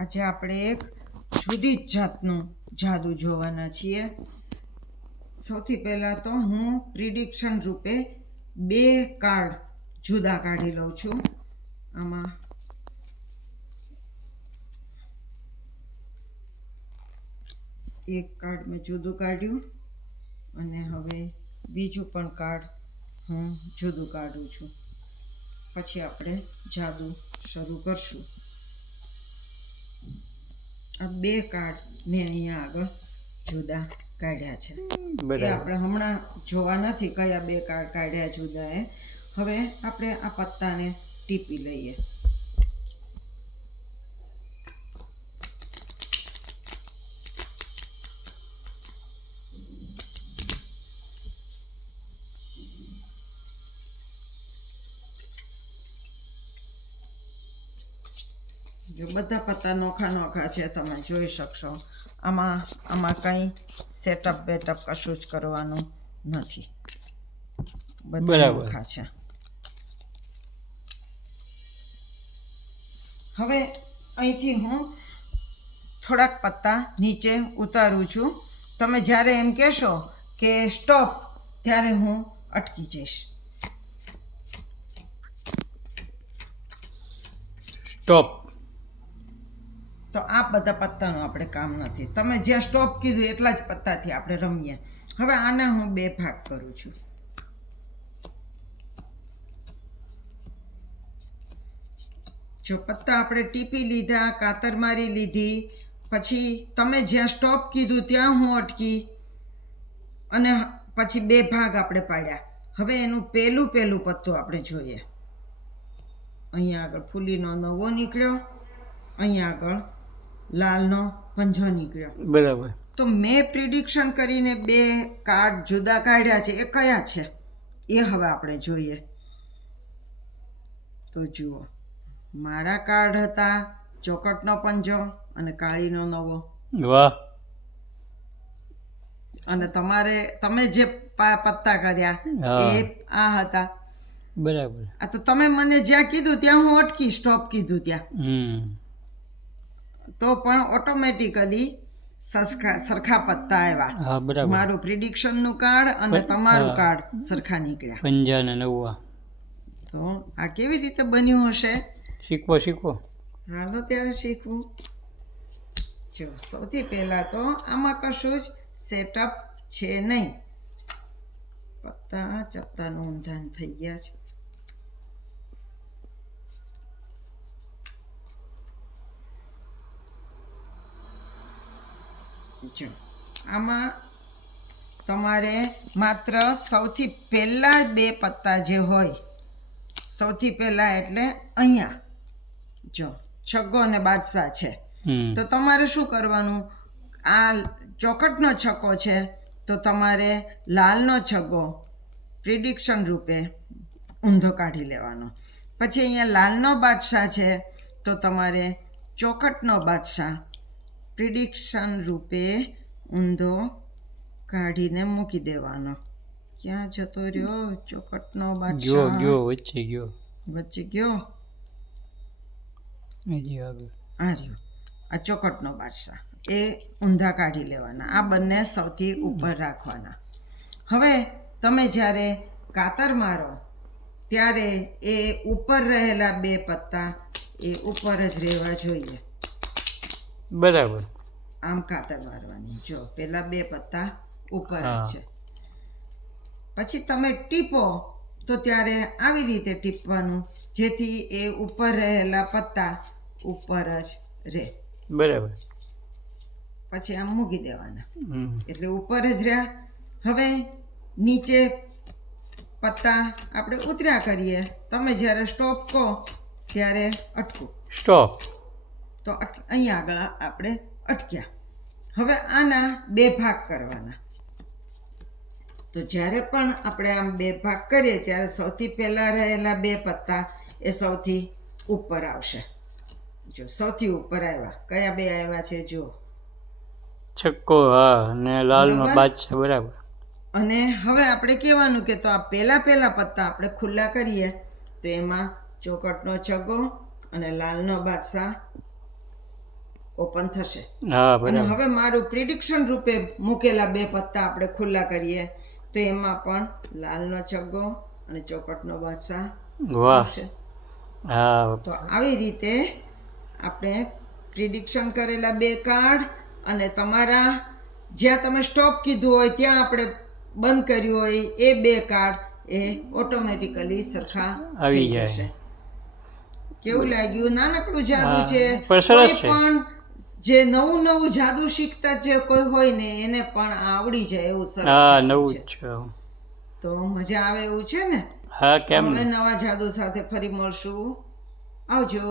આજે આપણે એક જુદી જ જાતનું જાદુ જોવાના છીએ. સૌથી પહેલાં તો હું પ્રિડિક્શન રૂપે 2 કાર્ડ જુદા કાઢી લઉં છું. આમાં એક કાર્ડ મેં જુદું કાઢ્યું અને હવે બીજું પણ કાર્ડ હું જુદું કાઢું છું. પછી આપણે જાદુ શરૂ કરશું. આ 2 કાર્ડ મેં અહીંયા આગળ જુદા કાઢ્યા છે. એ આપણે હમણાં જોવા નથી કયા 2 કાર્ડ કાઢ્યા જુદા એ. હવે આપણે આ પત્તાને ટીપી લઈએ. જો બધા પત્તા નોખા નોખા છે, તમે જોઈ શકશો. આમાં કંઈ સેટઅપ બેટઅપ કશું જ કરવાનું નથી. બધા નોખા છે. હવે અહીંથી હું થોડાક પત્તા નીચે ઉતારું છું. તમે જ્યારે એમ કહેશો કે સ્ટોપ, ત્યારે હું અટકી જઈશ. સ્ટોપ. તો આ બધા પત્તાનું આપણે કામ નથી. તમે જ્યાં સ્ટોપ કીધું એટલા જ પત્તાથી આપણે રમીએ. હવે આના હું 2 ભાગ કરું છું. જો પત્તા આપણે ટીપી લીધા, કાતર મારી લીધી, પછી તમે જ્યાં સ્ટોપ કીધું ત્યાં હું અટકી અને પછી 2 ભાગ આપણે પાડ્યા. હવે એનું પહેલું પત્તું આપણે જોઈએ. અહીંયા આગળ ફૂલીનો નવો નીકળ્યો, અહીંયા આગળ લાલનો પંજો નીકળ્યો. બરાબર. તો મેં પ્રિડિક્શન કરીને 2 કાર્ડ જુદા કાઢ્યા છે. એ કયા છે એ હવે આપણે જોઈએ. તો જુઓ, મારા કાર્ડ હતા ચોકટનો પંજો અને કાળીનો નવો. વાહ. અને તમે જે પત્તા કર્યા એ આ હતા. બરાબર. આ તો તમે મને જ્યાં કીધું ત્યાં હું અટકી, સ્ટોપ કીધું ત્યાં. તો પણ ઓટોમેટિકલી સરખા પત્તા આવ્યા. મારું પ્રિડિક્શનનું કાર્ડ અને તમારું કાર્ડ સરખા નીકળ્યા. પંજા ને નવા. તો આ કેવી રીતે બન્યું હશે? શીખવો. હાલો ત્યારે શીખવું. જો સૌથી પહેલા તો આમાં કશું જ સેટઅપ છે નહીં. પત્તા ચત્તાનું ઊંધાણ થઈ ગયા છે. જો આમાં તમારે માત્ર સૌથી પહેલા 2 પત્તા જે હોય, સૌથી પહેલા એટલે અહીંયા જો છગ્ગો અને બાદશાહ છે. તો તમારે શું કરવાનું? આ ચોકટનો છક્કો છે તો તમારે લાલનો છગ્ગો પ્રિડિક્શન રૂપે ઊંધો કાઢી લેવાનો. પછી અહીંયા લાલનો બાદશાહ છે તો તમારે ચોકટનો બાદશાહ પ્રિડિક્શન રૂપે ઊંધો કાઢીને મૂકી દેવાનો. ક્યાં જતો રહ્યો ચોકટનો બાદશાહ? વચ્ચે ગયો. આ રહ્યો આ ચોકટનો બાદશાહ. એ ઊંધા કાઢી લેવાના. આ બંને સૌથી ઉપર રાખવાના. હવે તમે જ્યારે કાતર મારો ત્યારે એ ઉપર રહેલા 2 પત્તા એ ઉપર જ રહેવા જોઈએ. બરાબર. આમ કાતર મારવાની. જો પેલા 2 પત્તા ઉપર જ છે. પછી તમે ટીપો તો ત્યારે આવી રીતે ટીપવાનું, જેથી એ ઉપર રહેલા પત્તા ઉપર જ રહે. બરાબર. પછી આમ મૂકી દેવાના એટલે ઉપર જ રહ્યા. હવે નીચે પત્તા આપણે ઉતર્યા કરીએ. તમે જ્યારે સ્ટોપ કહો ત્યારે અટકું. સ્ટોપ. તો અહીંયા આગળ આપણે અટક્યા. હવે આના 2 ભાગ કરવાના. તો જ્યારે પણ આપણે આમ 2 ભાગ કરીએ ત્યારે સૌથી પહેલાં રહેલા 2 પત્તા એ સૌથી ઉપર આવશે. જો સૌથી ઉપર આવ્યા. કયા 2 આવ્યા છે? જો છક્કો, હા, ને લાલનો બાદશાહ. બરાબર. અને હવે આપણે કહેવાનું કે તો આ પહેલા પત્તા આપણે ખુલ્લા કરીએ તો એમાં ચોકટનો છગ્ગો અને લાલનો બાદશાહ ઓપન થશે. હા અને બરાબર. હવે મારું પ્રિડિક્શન રૂપે મૂકેલા 2 પત્તા આપણે ખુલ્લા કરીએ તો એમાં પણ લાલનો છગ્ગો અને ચોકટનો બાદશાહ વાહ. આવશે. હા તો આવી રીતે આપણે પ્રિડિક્શન કરેલા 2 કાર્ડ અને તમારા જ્યાં તમે સ્ટોપ કીધું હોય ત્યાં આપણે બંધ કર્યું હોય એ 2 કાર્ડ એ ઓટોમેટિકલી સરખા આવી થઈ જાય. જશે. કેવું લાગ્યું? નાનકડું જાદુ હા, છે. પણ સરસ કોઈ છે. પણ જે નવું નવું જાદુ શીખતા જે કોઈ હોય ને એને પણ આવડી જાય એવું સરસ હા જાદુ નવું છે. જ છે. તો મજા આવે એવું છે ને? હા કેમ હવે નહીં. નવા જાદુ સાથે ફરી મળશું. આવજો.